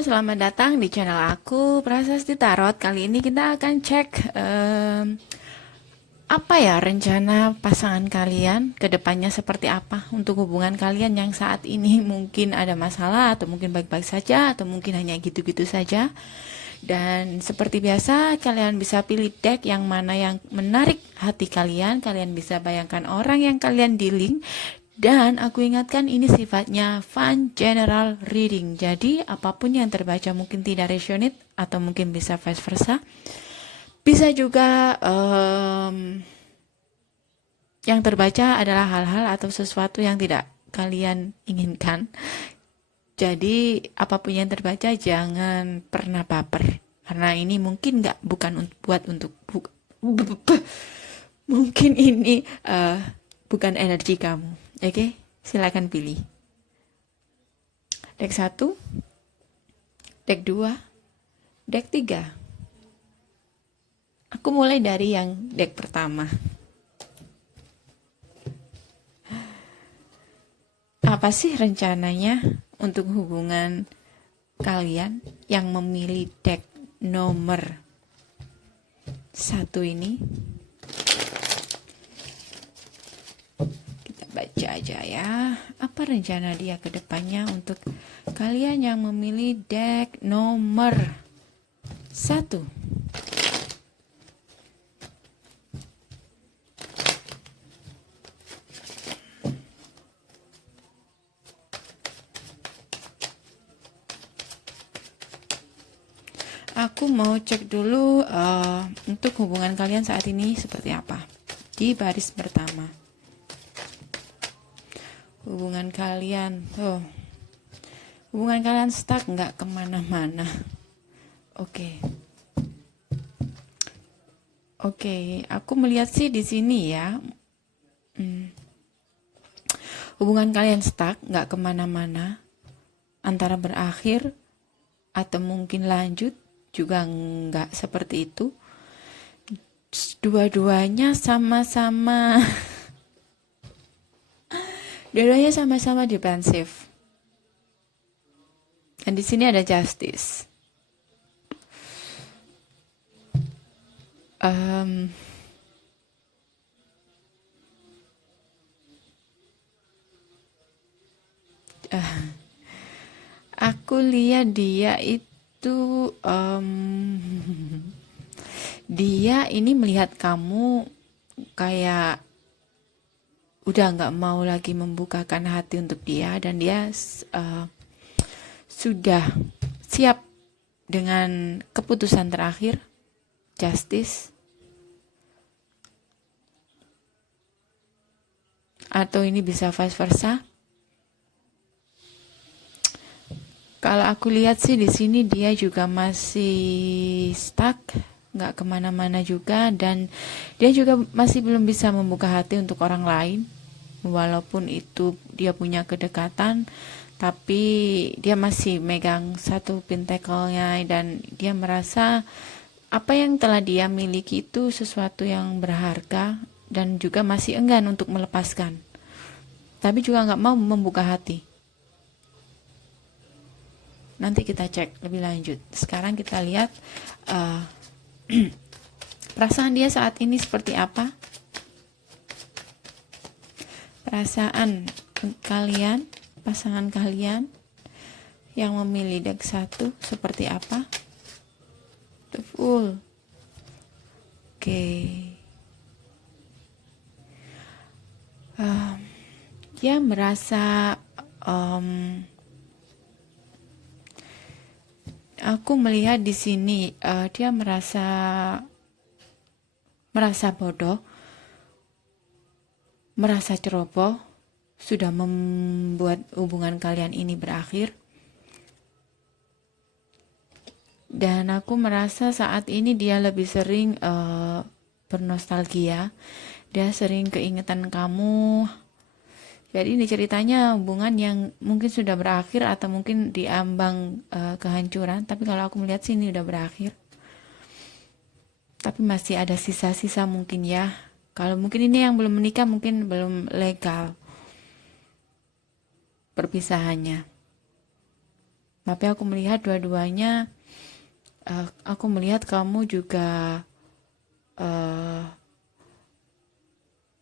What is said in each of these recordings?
selamat datang di channel aku, Prasasti Tarot. Kali ini kita akan cek apa ya rencana pasangan kalian ke depannya seperti apa untuk hubungan kalian yang saat ini mungkin ada masalah atau mungkin baik-baik saja atau mungkin hanya gitu-gitu saja. Dan seperti biasa, kalian bisa pilih deck yang mana yang menarik hati kalian. Kalian bisa bayangkan orang yang kalian dealing. Dan aku ingatkan ini sifatnya fun general reading. Jadi apapun yang terbaca mungkin tidak resonate atau mungkin bisa vice versa. Bisa juga yang terbaca adalah hal-hal atau sesuatu yang tidak kalian inginkan. Jadi apapun yang terbaca jangan pernah baper. Karena ini mungkin buat untuk mungkin ini bukan energi kamu. Oke, silakan pilih. Deck 1, deck 2, deck 3. Aku mulai dari yang deck pertama. Apa sih rencananya untuk hubungan kalian yang memilih deck nomor 1 ini? Kita baca aja ya. Apa rencana dia ke depannya untuk kalian yang memilih deck nomor 1? Aku mau cek dulu untuk hubungan kalian saat ini seperti apa. Di baris pertama, hubungan kalian hubungan kalian stuck, nggak kemana-mana. Oke, aku melihat sih di sini ya, hubungan kalian stuck, nggak kemana-mana, antara berakhir atau mungkin lanjut. Juga nggak seperti itu. Dua-duanya sama-sama dua-duanya sama-sama defensif. Dan di sini ada justice. Aku lihat dia itu dia ini melihat kamu kayak udah nggak mau lagi membukakan hati untuk dia, dan dia sudah siap dengan keputusan terakhir, justice. Atau ini bisa vice versa. Kalau aku lihat sih di sini dia juga masih stuck, nggak kemana-mana juga, dan dia juga masih belum bisa membuka hati untuk orang lain. Walaupun itu dia punya kedekatan, tapi dia masih megang satu pentacle-nya, dan dia merasa apa yang telah dia miliki itu sesuatu yang berharga, dan juga masih enggan untuk melepaskan. Tapi juga nggak mau membuka hati. Nanti kita cek lebih lanjut. Sekarang kita lihat perasaan dia saat ini seperti apa. Perasaan kalian, pasangan kalian yang memilih deck 1 seperti apa. The Fool. Dia merasa aku melihat di sini dia merasa bodoh, merasa ceroboh, sudah membuat hubungan kalian ini berakhir. Dan aku merasa saat ini dia lebih sering bernostalgia. Dia sering keingetan kamu. Jadi ini ceritanya hubungan yang mungkin sudah berakhir atau mungkin diambang kehancuran. Tapi kalau aku melihat sini udah berakhir. Tapi masih ada sisa-sisa mungkin ya. Kalau mungkin ini yang belum menikah mungkin belum legal perpisahannya. Tapi aku melihat dua-duanya, aku melihat kamu juga uh,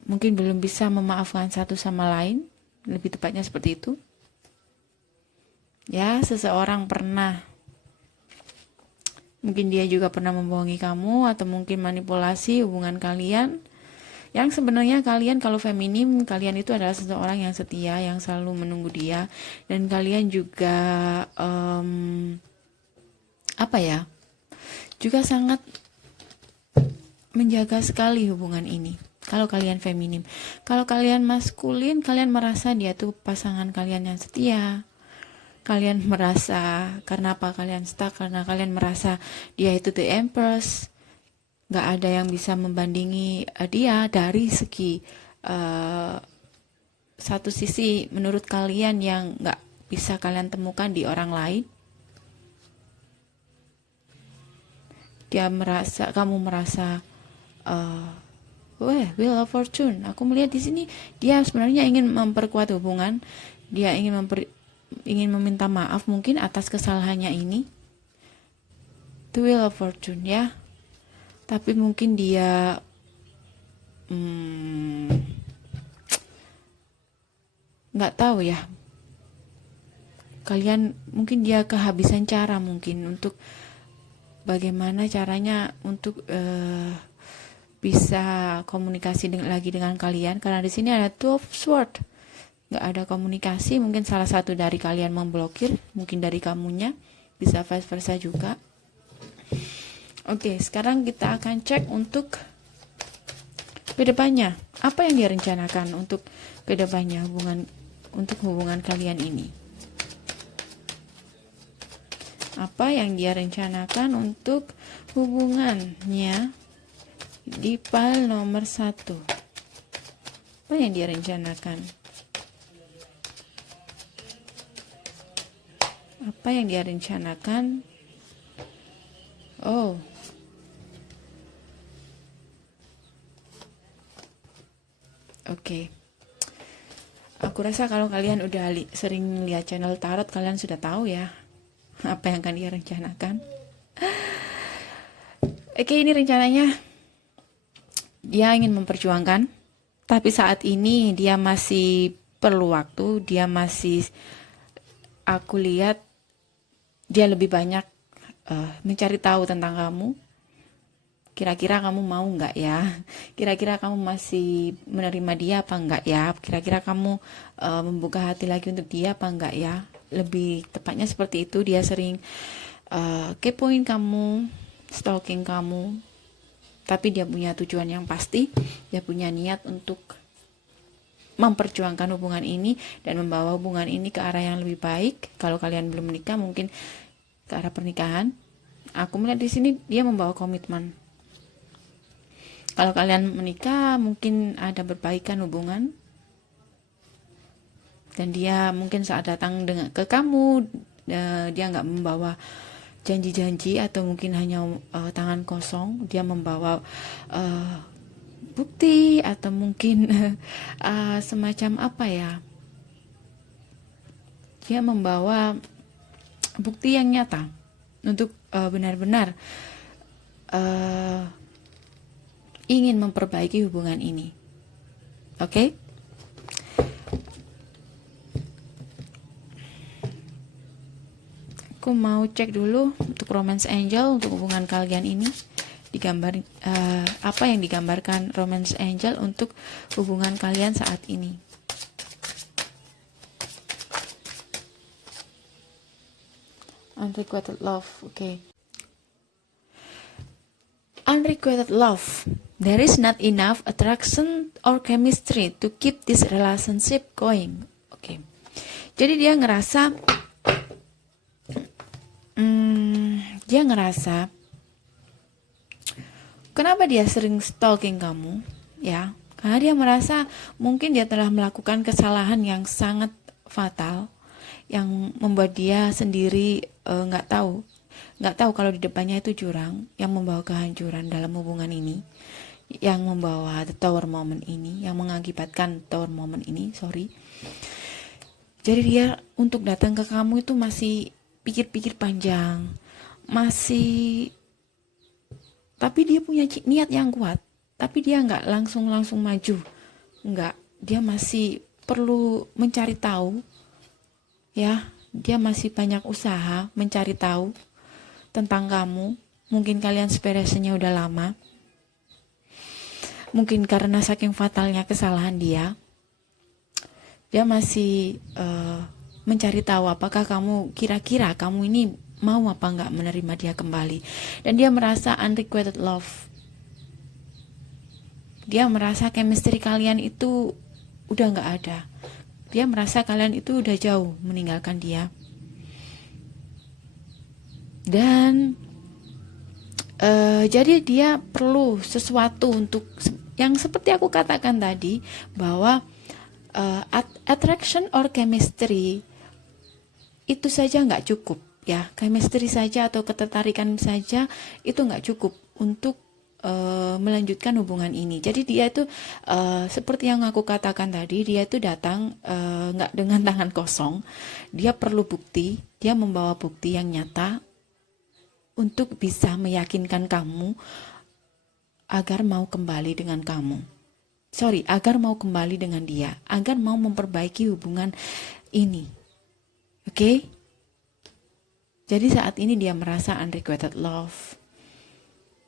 mungkin belum bisa memaafkan satu sama lain, lebih tepatnya seperti itu. Ya, seseorang pernah, mungkin dia juga pernah membohongi kamu atau mungkin manipulasi hubungan kalian. Yang sebenarnya kalian kalau feminim, kalian itu adalah seseorang yang setia, yang selalu menunggu dia, dan kalian juga apa ya, juga sangat menjaga sekali hubungan ini. Kalau kalian feminim, kalau kalian maskulin, kalian merasa dia tuh pasangan kalian yang setia. Kalian merasa, karena apa kalian stuck? Karena kalian merasa dia itu the empress, nggak ada yang bisa membandingi dia dari segi satu sisi menurut kalian yang nggak bisa kalian temukan di orang lain. Kamu merasa Wheel of Fortune. Aku melihat di sini dia sebenarnya ingin memperkuat hubungan, dia ingin meminta maaf mungkin atas kesalahannya ini. The Wheel of Fortune ya. Tapi mungkin dia nggak tahu ya. Kalian mungkin dia kehabisan cara mungkin untuk bagaimana caranya untuk bisa komunikasi lagi dengan kalian, karena di sini ada Two of Swords, nggak ada komunikasi. Mungkin salah satu dari kalian memblokir, mungkin dari kamunya, bisa vice versa juga. Oke, sekarang kita akan cek untuk kedepannya, apa yang dia rencanakan untuk kedepannya hubungan kalian ini. Apa yang dia rencanakan untuk hubungannya di pile nomor 1. Apa yang dia rencanakan? Apa yang dia rencanakan? Oh. Oke. Aku rasa kalau kalian udah sering lihat channel tarot, kalian sudah tahu ya apa yang akan dia rencanakan. Oke, ini rencananya dia ingin memperjuangkan, tapi saat ini dia masih perlu waktu. Dia masih, aku lihat dia lebih banyak mencari tahu tentang kamu. Kira-kira kamu mau nggak ya? Kira-kira kamu masih menerima dia apa nggak ya? Kira-kira kamu membuka hati lagi untuk dia apa nggak ya? Lebih tepatnya seperti itu. Dia sering kepoin kamu, stalking kamu, tapi dia punya tujuan yang pasti. Dia punya niat untuk memperjuangkan hubungan ini dan membawa hubungan ini ke arah yang lebih baik. Kalau kalian belum menikah, mungkin ke arah pernikahan. Aku melihat di sini dia membawa komitmen. Kalau kalian menikah, mungkin ada perbaikan hubungan. Dan dia mungkin saat datang ke kamu, dia nggak membawa janji-janji atau mungkin hanya tangan kosong. Dia membawa bukti atau mungkin semacam apa ya, dia membawa bukti yang nyata untuk benar-benar ingin memperbaiki hubungan ini. Oke? Aku mau cek dulu untuk Romance Angel, untuk hubungan kalian ini. Apa yang digambarkan Romance Angel untuk hubungan kalian saat ini. Unrequited love, okay. Unrequited love. There is not enough attraction or chemistry to keep this relationship going. Okay. Jadi dia ngerasa kenapa dia sering stalking kamu, ya? Karena dia merasa mungkin dia telah melakukan kesalahan yang sangat fatal, yang membuat dia sendiri nggak tahu kalau di depannya itu jurang yang membawa kehancuran dalam hubungan ini, yang membawa the tower moment ini, yang mengakibatkan tower moment ini. Jadi dia untuk datang ke kamu itu masih pikir-pikir panjang, masih, tapi dia punya niat yang kuat, tapi dia nggak langsung maju, nggak, dia masih perlu mencari tahu, ya, dia masih banyak usaha mencari tahu tentang kamu. Mungkin kalian separasinya udah lama, mungkin karena saking fatalnya kesalahan dia masih mencari tahu apakah kamu, kira-kira kamu ini mau apa nggak menerima dia kembali. Dan dia merasa unrequited love, dia merasa chemistry kalian itu udah nggak ada, dia merasa kalian itu udah jauh meninggalkan dia. Dan jadi dia perlu sesuatu untuk yang seperti aku katakan tadi, bahwa attraction or chemistry itu saja nggak cukup, ya. Chemistry saja atau ketertarikan saja itu nggak cukup untuk melanjutkan hubungan ini. Jadi dia itu seperti yang aku katakan tadi, dia itu datang nggak dengan tangan kosong. Dia perlu bukti, dia membawa bukti yang nyata untuk bisa meyakinkan kamu agar mau kembali dengan kamu. Agar mau kembali dengan dia, agar mau memperbaiki hubungan ini. Oke? Jadi saat ini dia merasa unrequited love.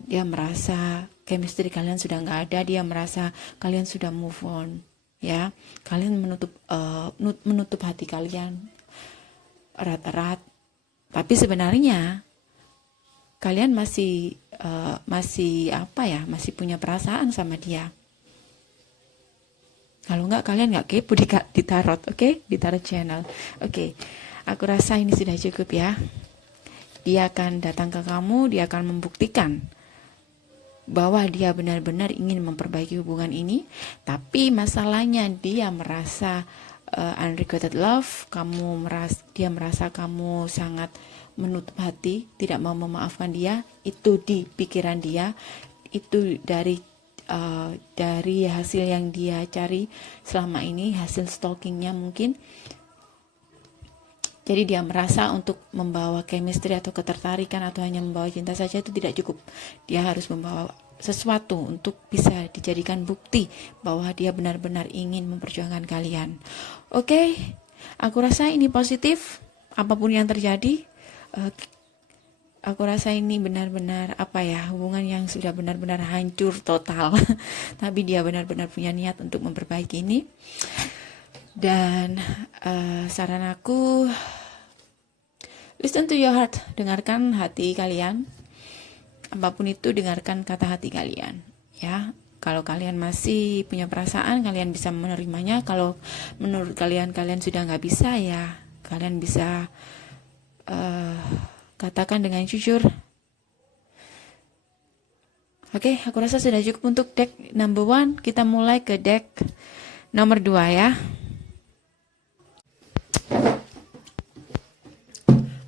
Dia merasa chemistry kalian sudah nggak ada, dia merasa kalian sudah move on, ya. Kalian menutup hati kalian erat-erat. Tapi sebenarnya kalian masih masih punya perasaan sama dia. Kalau enggak, kalian nggak kepo di tarot, oke? Di tarot channel. Oke. Aku rasa ini sudah cukup, ya. Dia akan datang ke kamu, dia akan membuktikan bahwa dia benar-benar ingin memperbaiki hubungan ini. Tapi masalahnya dia merasa unrequited love, dia merasa kamu sangat menutup hati, tidak mau memaafkan dia. Itu di pikiran dia, itu dari hasil yang dia cari selama ini, hasil stalkingnya mungkin. Jadi dia merasa untuk membawa chemistry atau ketertarikan atau hanya membawa cinta saja itu tidak cukup. Dia harus membawa sesuatu untuk bisa dijadikan bukti bahwa dia benar-benar ingin memperjuangkan kalian. Oke, aku rasa ini positif. Apapun yang terjadi, aku rasa ini benar-benar hubungan yang sudah benar-benar hancur total. Tapi dia benar-benar punya niat untuk memperbaiki ini. Dan saran aku, listen to your heart, dengarkan hati kalian. Apapun itu, dengarkan kata hati kalian, ya. Kalau kalian masih punya perasaan, kalian bisa menerimanya. Kalau menurut kalian sudah nggak bisa, ya kalian bisa katakan dengan jujur. Oke, aku rasa sudah cukup untuk deck number 1. Kita mulai ke deck nomor 2, ya.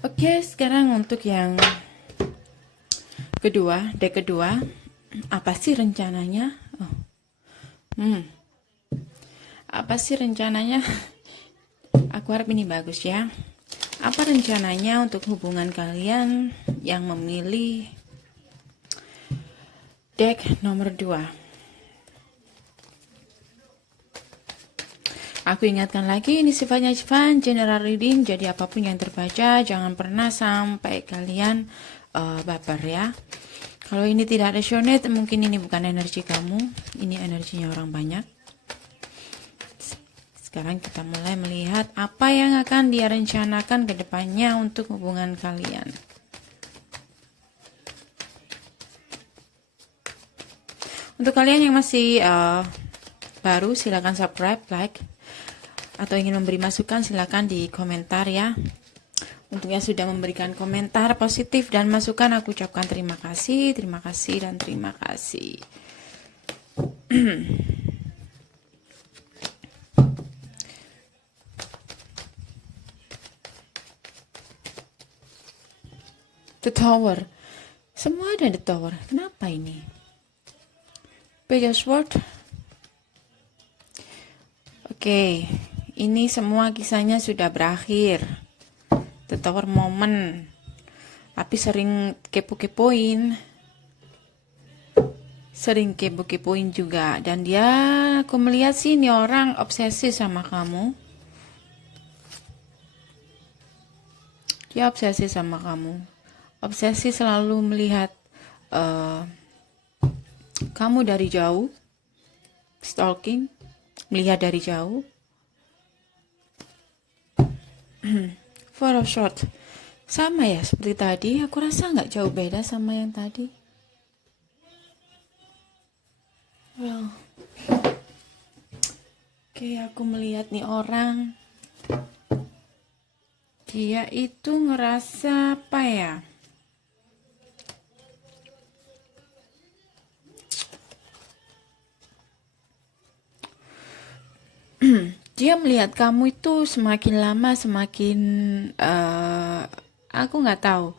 Oke, sekarang untuk yang kedua, deck kedua. Apa sih rencananya? Apa sih rencananya? Aku harap ini bagus, ya. Apa rencananya untuk hubungan kalian yang memilih deck nomor 2? Aku ingatkan lagi, ini sifatnya general reading, jadi apapun yang terbaca jangan pernah sampai kalian baper, ya. Kalau ini tidak resonate, mungkin ini bukan energi kamu, ini energinya orang banyak. Sekarang kita mulai melihat apa yang akan dia rencanakan ke depannya untuk hubungan kalian. Untuk kalian yang masih baru, silakan subscribe, like, atau ingin memberi masukan silakan di komentar, ya. Untuk yang sudah memberikan komentar positif dan masukan, aku ucapkan terima kasih, dan terima kasih. The Tower. Semua ada The Tower. Kenapa ini? Page of Swords. Oke, ini semua kisahnya sudah berakhir. The Tower Moment, tapi sering kepo-kepoin juga. Dan dia, aku melihat sih ini orang obsesi sama kamu. Dia obsesi sama kamu, obsesi selalu melihat kamu dari jauh, stalking, melihat dari jauh. For a short, sama ya seperti tadi. Aku rasa nggak jauh beda sama yang tadi. Well, oke, aku melihat nih orang. Dia itu ngerasa apa ya? Dia melihat kamu itu semakin lama semakin aku nggak tahu.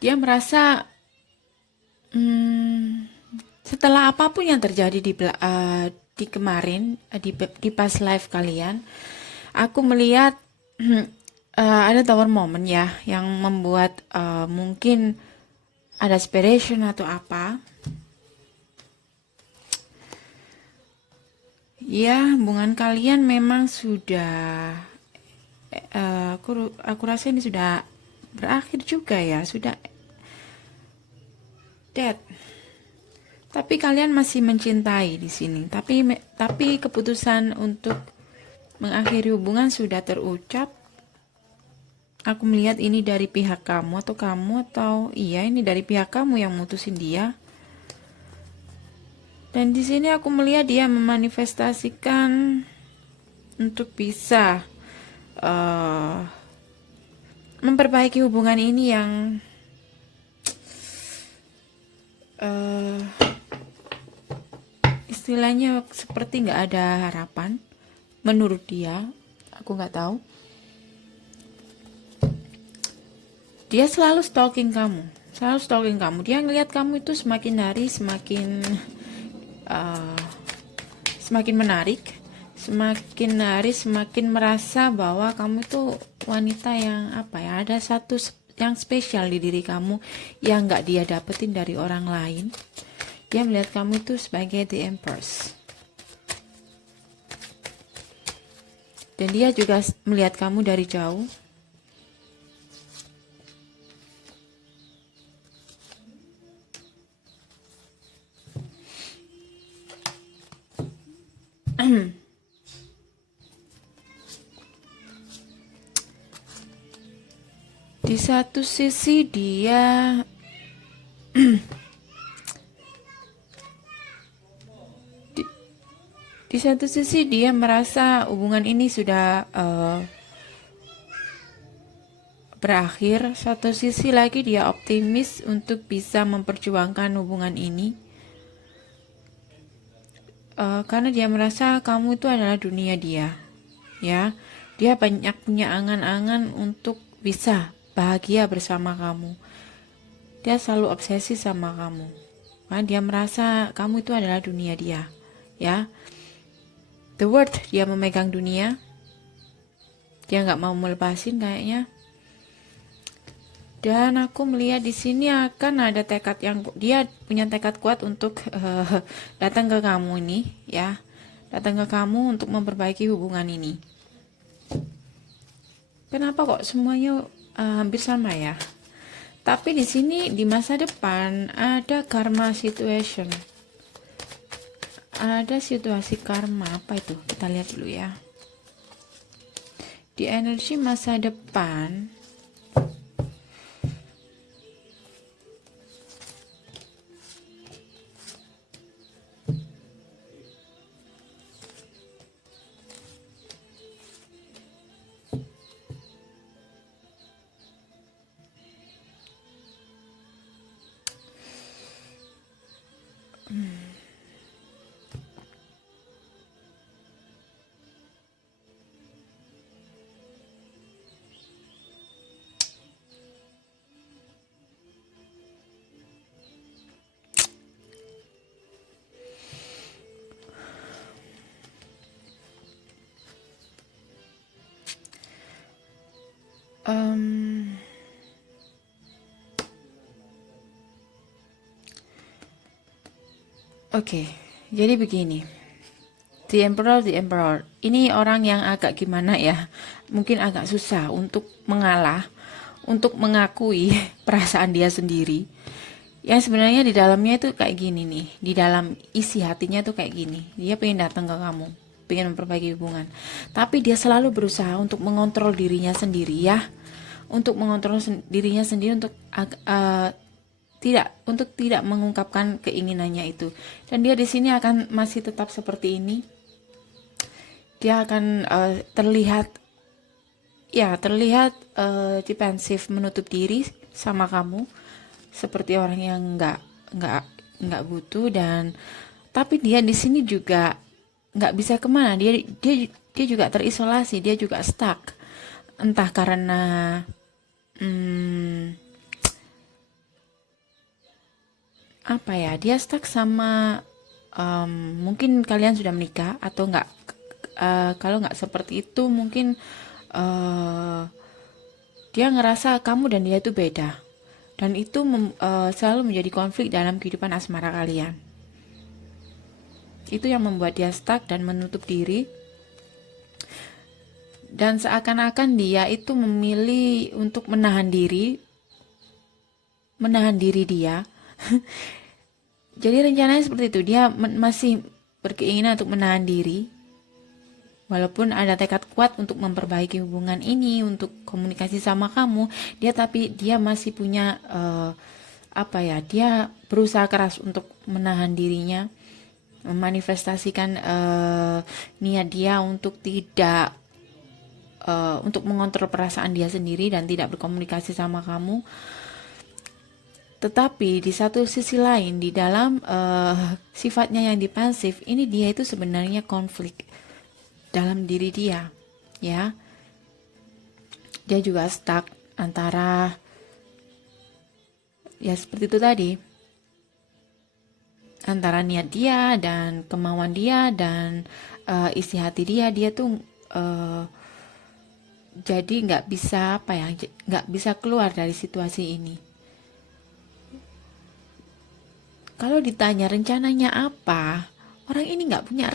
Dia merasa setelah apapun yang terjadi di kemarin di pas live kalian, aku melihat ada Tower Moment ya yang membuat mungkin ada inspiration atau apa. Ya, hubungan kalian memang sudah aku rasa ini sudah berakhir juga ya, sudah dead. Tapi kalian masih mencintai di sini. Tapi keputusan untuk mengakhiri hubungan sudah terucap. Aku melihat ini dari pihak kamu atau iya ini dari pihak kamu yang mutusin dia. Dan di sini aku melihat dia memanifestasikan untuk bisa memperbaiki hubungan ini yang istilahnya seperti nggak ada harapan. Menurut dia, aku nggak tahu. Dia selalu stalking kamu. Dia ngelihat kamu itu semakin hari semakin menarik, semakin hari semakin merasa bahwa kamu itu wanita yang ada satu yang spesial di diri kamu yang nggak dia dapetin dari orang lain. Dia melihat kamu itu sebagai the Empress. Dan dia juga melihat kamu dari jauh. Di satu sisi dia di satu sisi dia merasa hubungan ini sudah berakhir. Satu sisi lagi dia optimis untuk bisa memperjuangkan hubungan ini. Karena dia merasa kamu itu adalah dunia dia. Ya, dia banyak punya angan-angan untuk bisa bahagia bersama kamu. Dia selalu obsesi sama kamu. Karena dia merasa kamu itu adalah dunia dia. Ya, the world, dia memegang dunia. Dia nggak mau melepasin kayaknya. Dan aku melihat di sini akan ada tekad yang dia punya tekad kuat untuk datang ke kamu ini, ya, datang ke kamu untuk memperbaiki hubungan ini. Kenapa kok semuanya hampir sama ya? Tapi di sini di masa depan ada karma situation, ada situasi karma. Apa itu? Kita lihat dulu ya. Di energi masa depan. Em, Oke, jadi begini. The Emperor. Ini orang yang agak gimana ya? Mungkin agak susah untuk mengalah, untuk mengakui perasaan dia sendiri. Yang sebenarnya di dalamnya itu kayak gini nih. Di dalam isi hatinya tuh kayak gini. Dia pengen datang ke kamu, pengen memperbaiki hubungan. Tapi dia selalu berusaha untuk mengontrol dirinya sendiri ya. Untuk mengontrol dirinya sendiri untuk tidak mengungkapkan keinginannya itu. Dan dia di sini akan masih tetap seperti ini. Dia akan terlihat defensif, menutup diri sama kamu seperti orang yang nggak butuh. Dan tapi dia di sini juga nggak bisa kemana. Dia juga terisolasi, dia juga stuck, entah karena apa ya, dia stuck sama mungkin kalian sudah menikah atau nggak. Kalau nggak seperti itu mungkin dia ngerasa kamu dan dia itu beda, dan itu selalu menjadi konflik dalam kehidupan asmara kalian. Itu yang membuat dia stuck dan menutup diri, dan seakan-akan dia itu memilih untuk menahan diri dia. Jadi rencananya seperti itu, dia masih berkeinginan untuk menahan diri, walaupun ada tekad kuat untuk memperbaiki hubungan ini, untuk komunikasi sama kamu, tapi dia masih punya dia berusaha keras untuk menahan dirinya, memanifestasikan niat dia untuk tidak untuk mengontrol perasaan dia sendiri dan tidak berkomunikasi sama kamu. Tetapi di satu sisi lain, di dalam sifatnya yang defensif ini, dia itu sebenarnya konflik dalam diri dia, ya. Dia juga stuck antara, ya seperti itu tadi, antara niat dia dan kemauan dia dan isi hati dia. Dia tuh jadi nggak bisa keluar dari situasi ini. Kalau ditanya rencananya apa, orang ini nggak punya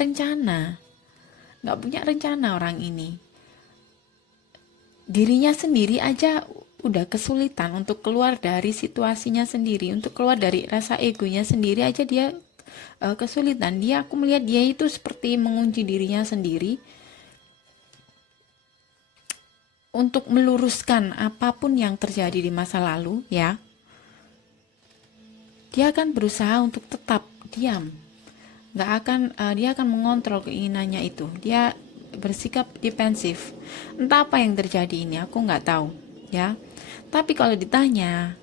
rencana orang ini. Dirinya sendiri aja udah kesulitan untuk keluar dari situasinya sendiri, untuk keluar dari rasa egonya sendiri aja dia kesulitan. Aku melihat dia itu seperti mengunci dirinya sendiri untuk meluruskan apapun yang terjadi di masa lalu, ya. Dia akan berusaha untuk tetap diam. Dia akan mengontrol keinginannya itu. Dia bersikap defensif. Entah apa yang terjadi ini, aku nggak tahu, ya. Tapi kalau ditanya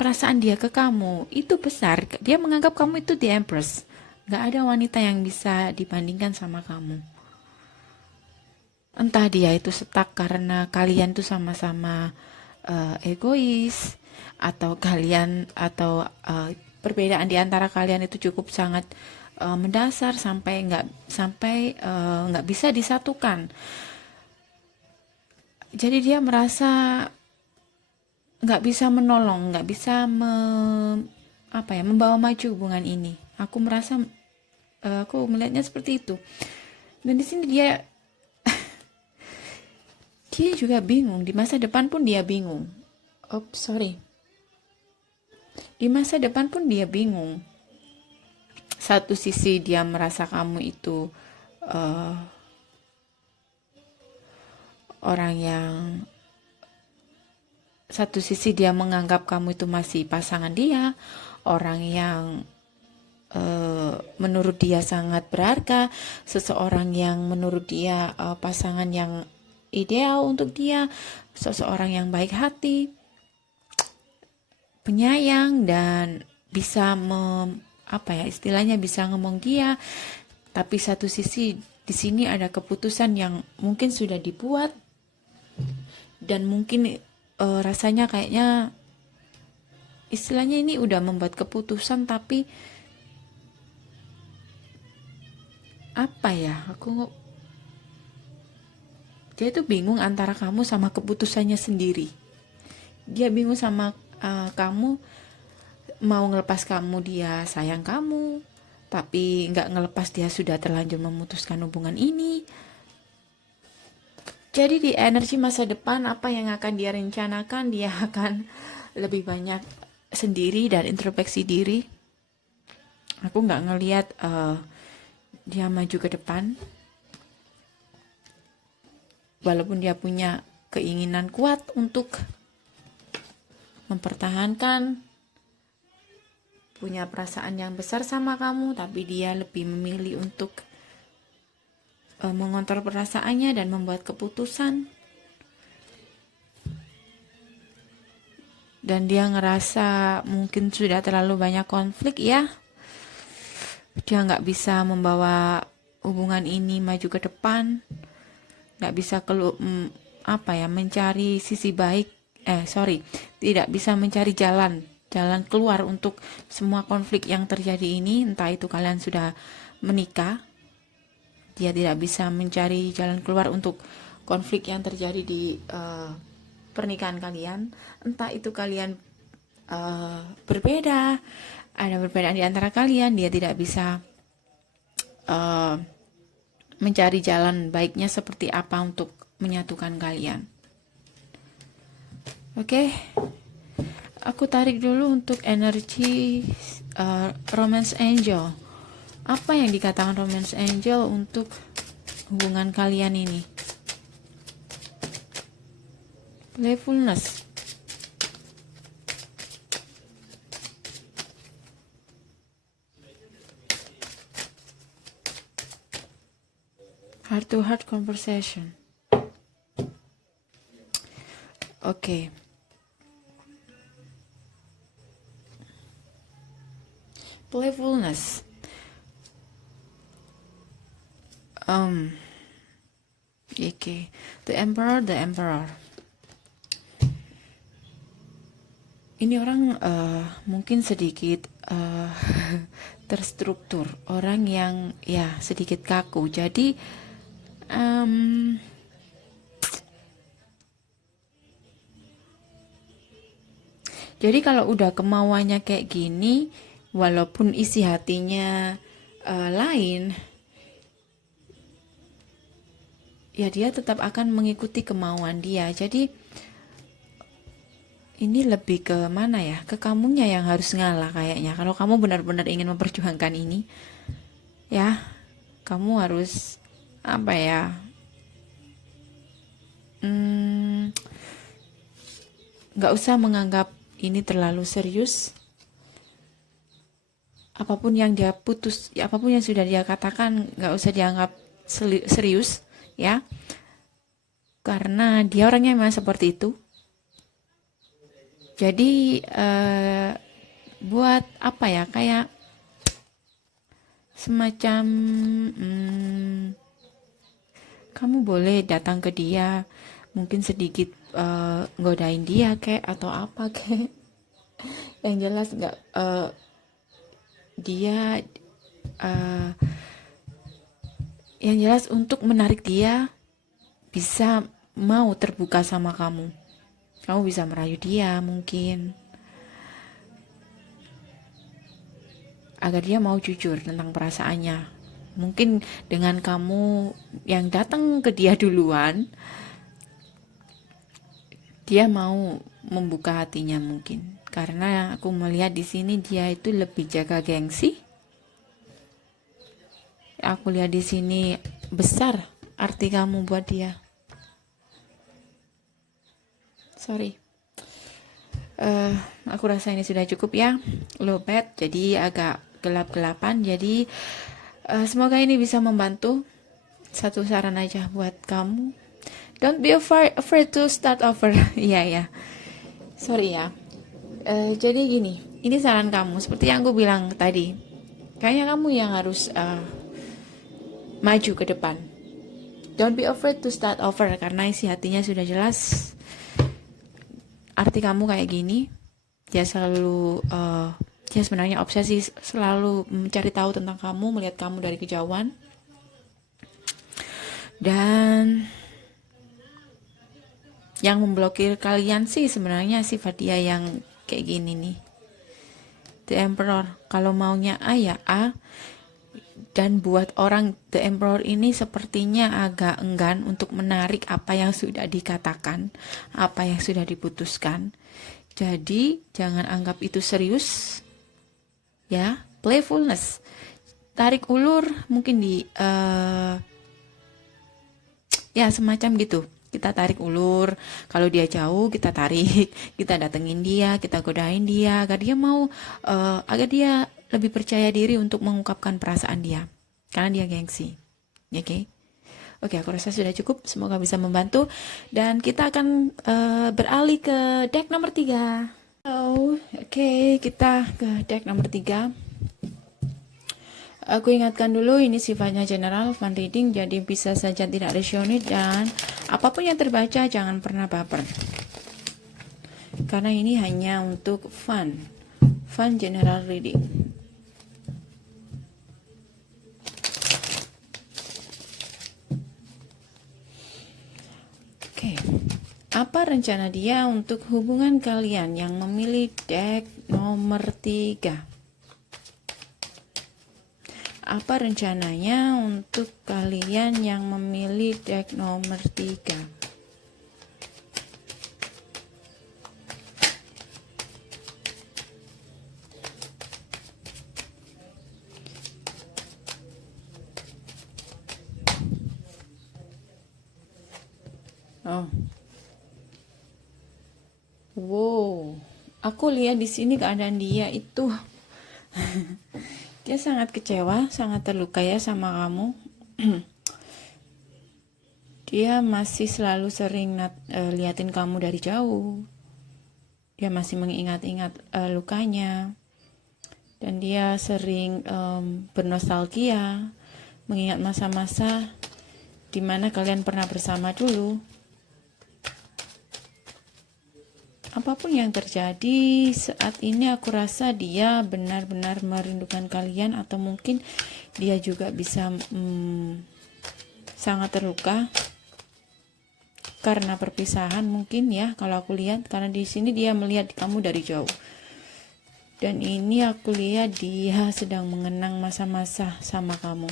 perasaan dia ke kamu itu besar, dia menganggap kamu itu the Empress. Nggak ada wanita yang bisa dibandingkan sama kamu. Entah dia itu stuck karena kalian tuh sama-sama egois, atau perbedaan di antara kalian itu cukup sangat mendasar sampai nggak bisa disatukan. Jadi dia merasa nggak bisa menolong, nggak bisa membawa maju hubungan ini. Aku melihatnya seperti itu. Dan di sini dia juga bingung. Di masa depan pun dia bingung. Di masa depan pun dia bingung. Satu sisi dia merasa kamu itu orang yang, satu sisi dia menganggap kamu itu masih pasangan dia, orang yang menurut dia sangat berharga, seseorang yang menurut dia pasangan yang ideal untuk dia, seseorang yang baik hati, penyayang, dan bisa istilahnya bisa ngomong dia. Tapi satu sisi di sini ada keputusan yang mungkin sudah dibuat, dan mungkin rasanya kayaknya istilahnya ini udah membuat keputusan, tapi aku Dia itu bingung antara kamu sama keputusannya sendiri. Dia bingung sama kamu, mau ngelepas kamu, dia sayang kamu, tapi nggak ngelepas, dia sudah terlanjur memutuskan hubungan ini. Jadi di energi masa depan, apa yang akan dia rencanakan, dia akan lebih banyak sendiri dan introspeksi diri. Aku nggak ngelihat dia maju ke depan, walaupun dia punya keinginan kuat untuk mempertahankan, punya perasaan yang besar sama kamu, tapi dia lebih memilih untuk mengontrol perasaannya dan membuat keputusan. Dan dia ngerasa mungkin sudah terlalu banyak konflik ya. Dia nggak bisa membawa hubungan ini maju ke depan, nggak bisa mencari sisi baik. Tidak bisa mencari jalan keluar untuk semua konflik yang terjadi ini. Entah itu kalian sudah menikah, dia tidak bisa mencari jalan keluar untuk konflik yang terjadi di pernikahan kalian. Entah itu kalian berbeda, ada perbedaan di antara kalian, dia tidak bisa mencari jalan baiknya seperti apa untuk menyatukan kalian. Oke, aku tarik dulu untuk energi Romance Angel. Apa yang dikatakan Romance Angel untuk hubungan kalian ini? Playfulness. Heart to heart conversation. Oke. Playfulness. Okay. The Emperor. Ini orang mungkin sedikit terstruktur, orang yang ya sedikit kaku. Jadi kalau udah kemauannya kayak gini, walaupun isi hatinya lain, ya dia tetap akan mengikuti kemauan dia. Jadi ini lebih ke mana ya? Ke kamunya yang harus ngalah kayaknya. Kalau kamu benar-benar ingin memperjuangkan ini, ya kamu harus apa ya? Nggak usah menganggap ini terlalu serius. Apapun yang dia putus, apapun yang sudah dia katakan, nggak usah dianggap serius, ya. Karena dia orangnya memang seperti itu. Jadi buat apa ya, kayak semacam kamu boleh datang ke dia, mungkin sedikit godain dia kayak atau apa kayak, yang jelas nggak dia yang jelas untuk menarik dia, bisa mau terbuka sama kamu. Kamu bisa merayu dia mungkin, agar dia mau jujur tentang perasaannya. Mungkin dengan kamu yang datang ke dia duluan, dia mau membuka hatinya mungkin. Karena aku melihat di sini dia itu lebih jaga gengsi. Aku lihat di sini besar arti kamu buat dia. Sorry. Aku rasa ini sudah cukup ya. Low bed, jadi agak gelap-gelapan. Jadi semoga ini bisa membantu. Satu saran aja buat kamu. Don't be afraid to start over. Iya. Sorry ya. Jadi gini, ini saran kamu. Seperti yang aku bilang tadi. Kayaknya kamu yang harus maju ke depan. Don't be afraid to start over. Karena isi hatinya sudah jelas. Arti kamu kayak gini. Dia selalu dia sebenarnya obsesi, selalu mencari tahu tentang kamu, melihat kamu dari kejauhan. Dan Yang memblokir kalian sih sebenarnya sifat dia yang kayak gini nih. The Emperor, kalau maunya A ya A, dan buat orang The Emperor ini sepertinya agak enggan untuk menarik apa yang sudah dikatakan, apa yang sudah diputuskan. Jadi jangan anggap itu serius, ya. Playfulness, tarik ulur mungkin ya semacam gitu. Kita tarik ulur, kalau dia jauh kita tarik, kita datengin dia, kita godain dia agar dia mau agar dia lebih percaya diri untuk mengungkapkan perasaan dia, karena dia gengsi. Oke. Oke, aku rasa sudah cukup, semoga bisa membantu, dan kita akan beralih ke deck nomor 3. Oke, kita ke deck nomor 3. Aku ingatkan dulu, ini sifatnya general fun reading, jadi bisa saja tidak resonate, dan apapun yang terbaca jangan pernah baper. Karena ini hanya untuk fun general reading. Oke. Apa rencana dia untuk hubungan kalian yang memilih deck nomor 3? Apa rencananya untuk kalian yang memilih deck nomor 3? Oh. Wow. Aku lihat di sini keadaan dia itu dia sangat kecewa, sangat terluka ya sama kamu. Dia masih selalu sering liatin kamu dari jauh. Dia masih mengingat-ingat lukanya. Dan dia sering bernostalgia, mengingat masa-masa dimana kalian pernah bersama dulu. Apapun yang terjadi saat ini, aku rasa dia benar-benar merindukan kalian, atau mungkin dia juga bisa sangat terluka karena perpisahan mungkin ya, kalau aku lihat, karena di sini dia melihat kamu dari jauh. Dan ini aku lihat dia sedang mengenang masa-masa sama kamu.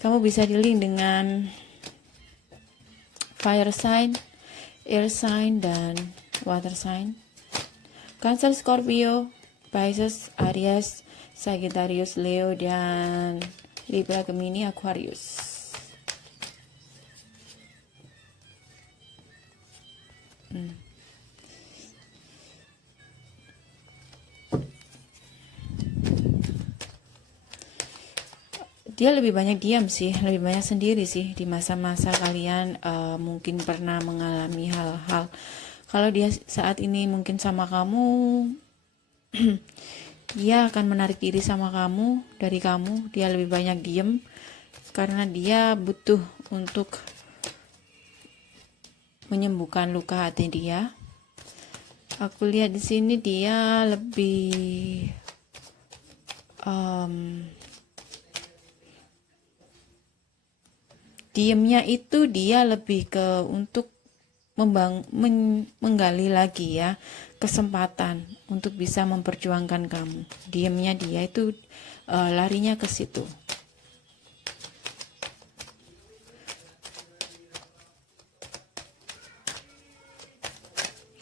Kamu bisa dealing dengan fire sign, air sign, dan water sign. Cancer, Scorpio, Pisces, Aries, Sagittarius, Leo, dan Libra, Gemini, Aquarius. Dia lebih banyak diam sih, lebih banyak sendiri sih di masa-masa kalian mungkin pernah mengalami hal-hal. Kalau dia saat ini mungkin sama kamu, dia akan menarik diri sama kamu, dari kamu. Dia lebih banyak diam karena dia butuh untuk menyembuhkan luka hati dia. Aku lihat di sini dia lebih diamnya itu dia lebih ke untuk menggali lagi ya kesempatan untuk bisa memperjuangkan kamu. Diamnya dia itu larinya ke situ.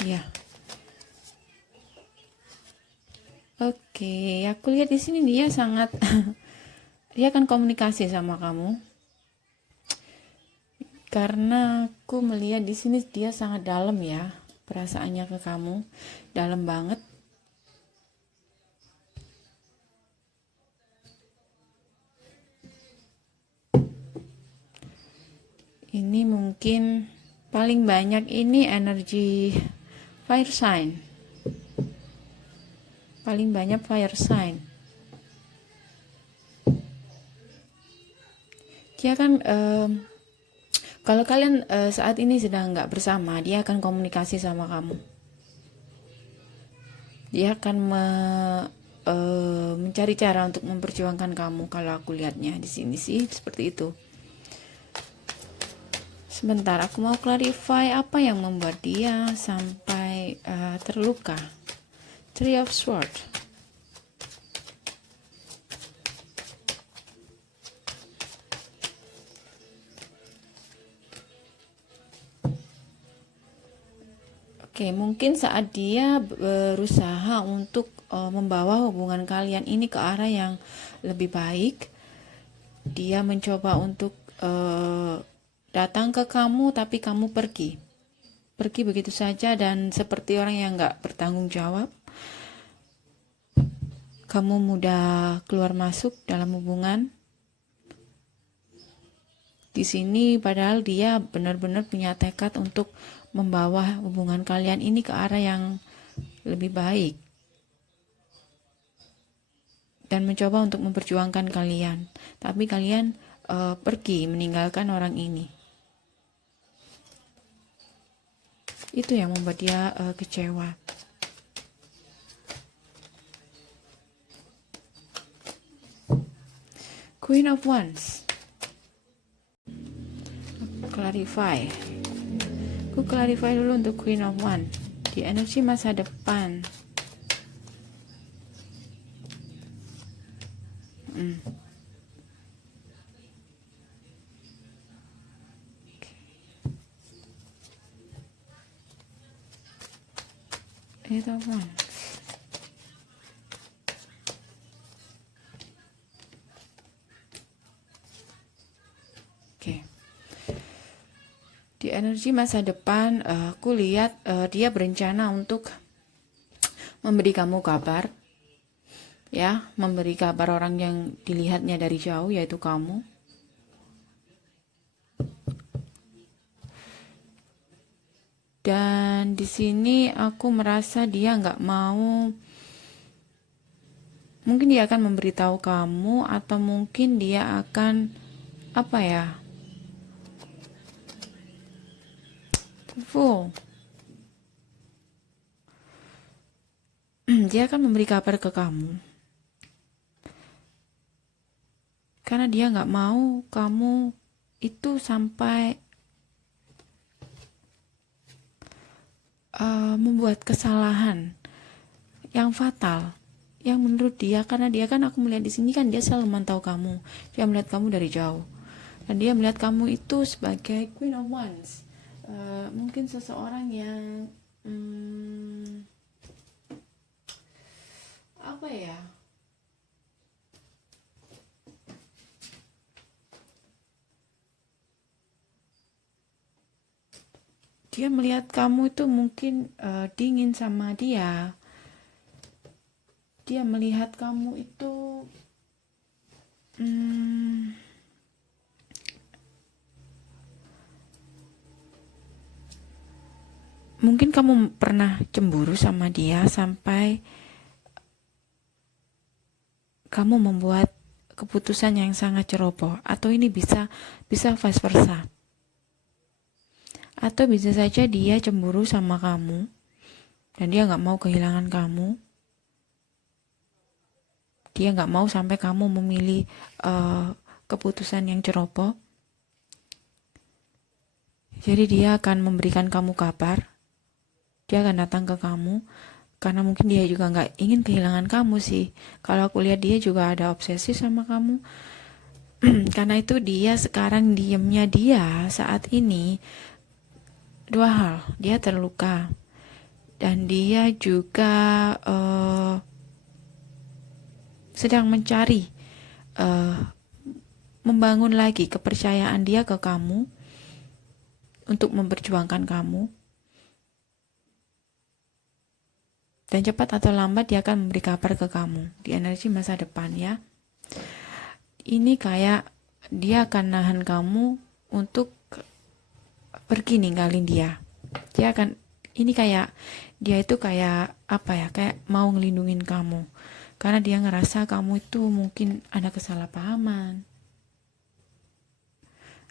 Ya. Oke, aku lihat di sini dia sangat dia akan komunikasi sama kamu. Karena aku melihat di sini dia sangat dalam ya, perasaannya ke kamu, dalam banget. Ini mungkin paling banyak ini energi fire sign. Paling banyak fire sign. Dia kan kalau kalian saat ini sedang nggak bersama, dia akan komunikasi sama kamu. Dia akan mencari cara untuk memperjuangkan kamu. Kalau aku lihatnya di sini sih seperti itu. Sebentar, aku mau clarify apa yang membuat dia sampai terluka. Three of Swords. Oke, mungkin saat dia berusaha untuk membawa hubungan kalian ini ke arah yang lebih baik, dia mencoba untuk datang ke kamu, tapi kamu pergi begitu saja dan seperti orang yang nggak bertanggung jawab. Kamu mudah keluar masuk dalam hubungan. Di sini padahal dia benar-benar punya tekad untuk membawa hubungan kalian ini ke arah yang lebih baik dan mencoba untuk memperjuangkan kalian, tapi kalian pergi meninggalkan orang ini. Itu yang membuat dia kecewa. Queen of Wands. Clarify. Aku clarify dulu untuk Queen of Wands. Di energi masa depan. Eight of Wands. Oke. Di energi masa depan, aku lihat dia berencana untuk memberi kamu kabar, ya, memberi kabar orang yang dilihatnya dari jauh, yaitu kamu. Dan di sini aku merasa dia nggak mau, mungkin dia akan memberitahu kamu, atau mungkin dia akan apa ya? Full. Dia akan memberi kabar ke kamu. Karena dia nggak mau kamu itu sampai membuat kesalahan yang fatal, yang menurut dia, karena dia kan, aku melihat di sini kan dia selalu memantau kamu, dia melihat kamu dari jauh, dan dia melihat kamu itu sebagai Queen of Wands. Mungkin seseorang yang apa ya? Dia melihat kamu itu mungkin dingin sama dia. Dia melihat kamu itu mungkin kamu pernah cemburu sama dia sampai kamu membuat keputusan yang sangat ceroboh, atau ini bisa vice versa. Atau bisa saja dia cemburu sama kamu dan dia nggak mau kehilangan kamu. Dia nggak mau sampai kamu memilih keputusan yang ceroboh. Jadi dia akan memberikan kamu kabar. Dia akan datang ke kamu karena mungkin dia juga nggak ingin kehilangan kamu sih. Kalau aku lihat dia juga ada obsesi sama kamu. Karena itu dia sekarang diemnya dia saat ini dua hal, dia terluka dan dia juga sedang mencari membangun lagi kepercayaan dia ke kamu untuk memperjuangkan kamu, dan cepat atau lambat dia akan memberi kabar ke kamu di energi masa depan, ya. Ini kayak dia akan nahan kamu untuk pergi ninggalin dia. Dia akan, ini kayak dia itu kayak apa ya, kayak mau ngelindungin kamu karena dia ngerasa kamu itu mungkin ada kesalahpahaman,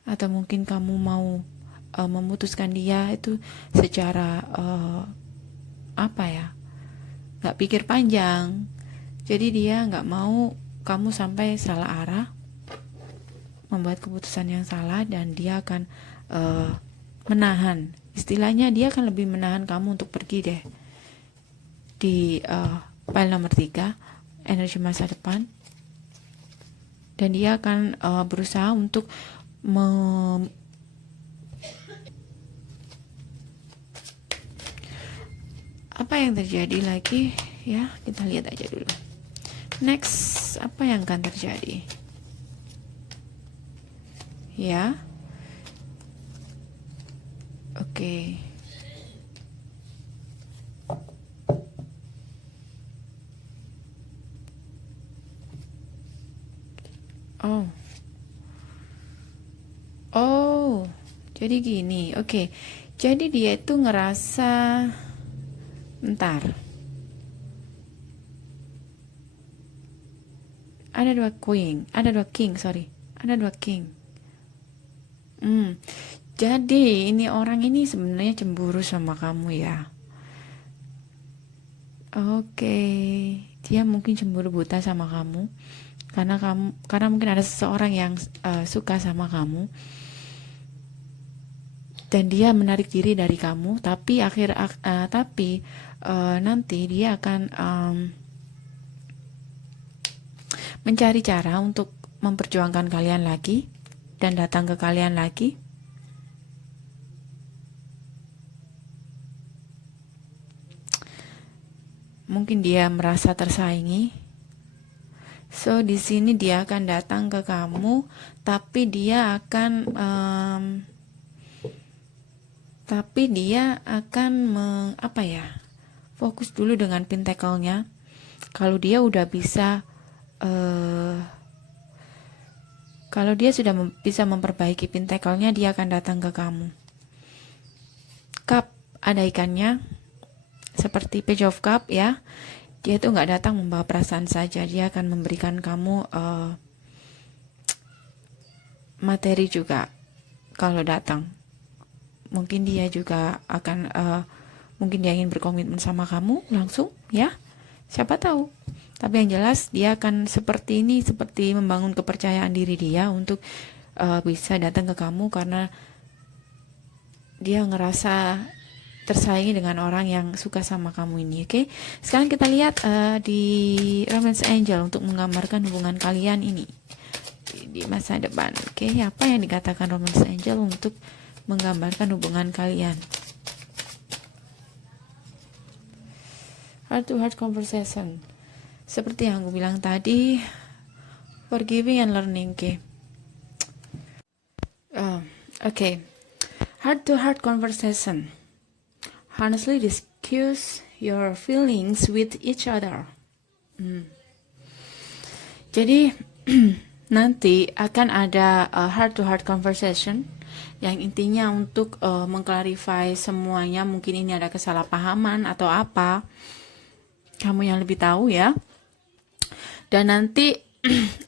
atau mungkin kamu mau memutuskan dia itu secara apa ya, nggak pikir panjang. Jadi dia nggak mau kamu sampai salah arah, membuat keputusan yang salah, dan dia akan menahan. Istilahnya dia akan lebih menahan kamu untuk pergi deh. Di file nomor 3, energi masa depan. Dan dia akan berusaha untuk apa yang terjadi lagi ya, kita lihat aja dulu. Next, apa yang akan terjadi ya? Oke. Oh, jadi gini. Oke. Jadi dia itu ngerasa, bentar. Ada dua king, sorry. Ada dua king. Jadi ini orang ini sebenarnya cemburu sama kamu ya. Oke, dia mungkin cemburu buta sama kamu karena mungkin ada seseorang yang suka sama kamu dan dia menarik diri dari kamu, tapi nanti dia akan mencari cara untuk memperjuangkan kalian lagi dan datang ke kalian lagi. Mungkin dia merasa tersaingi. So di sini dia akan datang ke kamu, tapi dia akan fokus dulu dengan pentacle-nya. Kalau dia udah bisa kalau dia sudah bisa memperbaiki pentacle-nya, dia akan datang ke kamu. Cup, ada ikannya, seperti Page of Cup ya. Dia tuh nggak datang membawa perasaan saja, dia akan memberikan kamu materi juga. Kalau datang, mungkin dia juga akan mungkin dia ingin berkomitmen sama kamu langsung ya, siapa tahu. Tapi yang jelas dia akan seperti ini, seperti membangun kepercayaan diri dia untuk bisa datang ke kamu karena dia ngerasa tersaingi dengan orang yang suka sama kamu ini. Oke, sekarang kita lihat di Romance Angel untuk menggambarkan hubungan kalian ini di masa depan. Oke, apa yang dikatakan Romance Angel untuk menggambarkan hubungan kalian? Heart to heart conversation. Seperti yang aku bilang tadi, forgiving and learning. Oke. Heart to heart conversation. Honestly discuss your feelings with each other. Jadi nanti akan ada heart to heart conversation yang intinya untuk mengklarifikasi semuanya. Mungkin ini ada kesalahpahaman atau apa, kamu yang lebih tahu ya. Dan nanti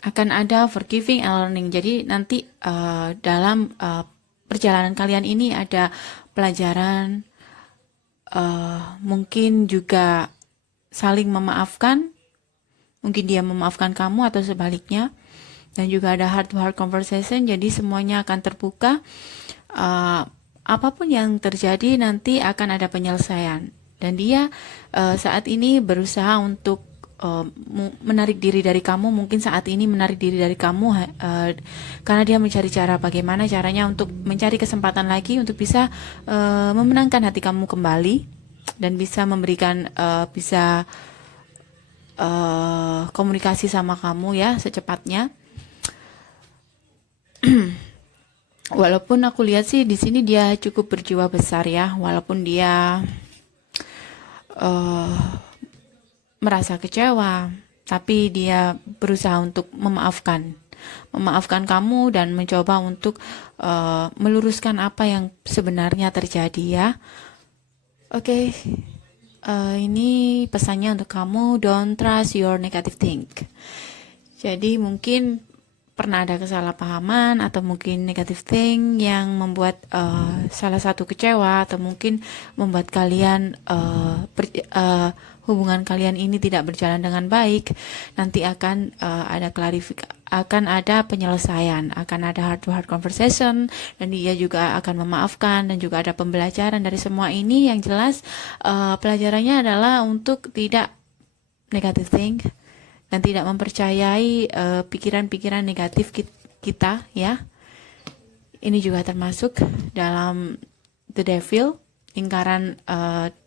akan ada forgiving and learning. Jadi nanti dalam perjalanan kalian ini ada pelajaran, mungkin juga saling memaafkan, mungkin dia memaafkan kamu atau sebaliknya. Dan juga ada heart to heart conversation, jadi semuanya akan terbuka. Apapun yang terjadi nanti akan ada penyelesaian. Dan dia saat ini berusaha untuk menarik diri dari kamu. Mungkin saat ini menarik diri dari kamu karena dia mencari cara, bagaimana caranya untuk mencari kesempatan lagi untuk bisa memenangkan hati kamu kembali dan bisa memberikan komunikasi sama kamu ya secepatnya. Walaupun aku lihat sih di sini dia cukup berjiwa besar ya, walaupun dia merasa kecewa, tapi dia berusaha untuk memaafkan kamu dan mencoba untuk meluruskan apa yang sebenarnya terjadi ya. Oke, ini pesannya untuk kamu, don't trust your negative think. Jadi mungkin pernah ada kesalahpahaman atau mungkin negative thing yang membuat salah satu kecewa atau mungkin membuat kalian hubungan kalian ini tidak berjalan dengan baik, nanti akan akan ada penyelesaian, akan ada heart to heart conversation, dan dia juga akan memaafkan, dan juga ada pembelajaran dari semua ini. Yang jelas pelajarannya adalah untuk tidak negative think dan tidak mempercayai pikiran-pikiran negatif kita, ya. Ini juga termasuk dalam the devil, lingkaran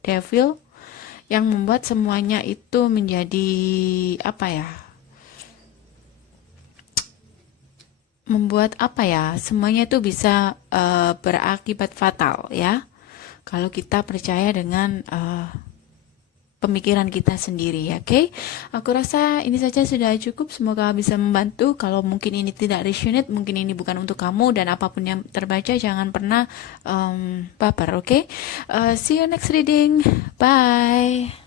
devil, yang membuat semuanya itu menjadi semuanya itu bisa berakibat fatal, ya, kalau kita percaya dengan pemikiran kita sendiri, ya. Oke, aku rasa ini saja sudah cukup. Semoga bisa membantu. Kalau mungkin ini tidak resonate, mungkin ini bukan untuk kamu, dan apapun yang terbaca jangan pernah baper. Oke, see you next reading. Bye.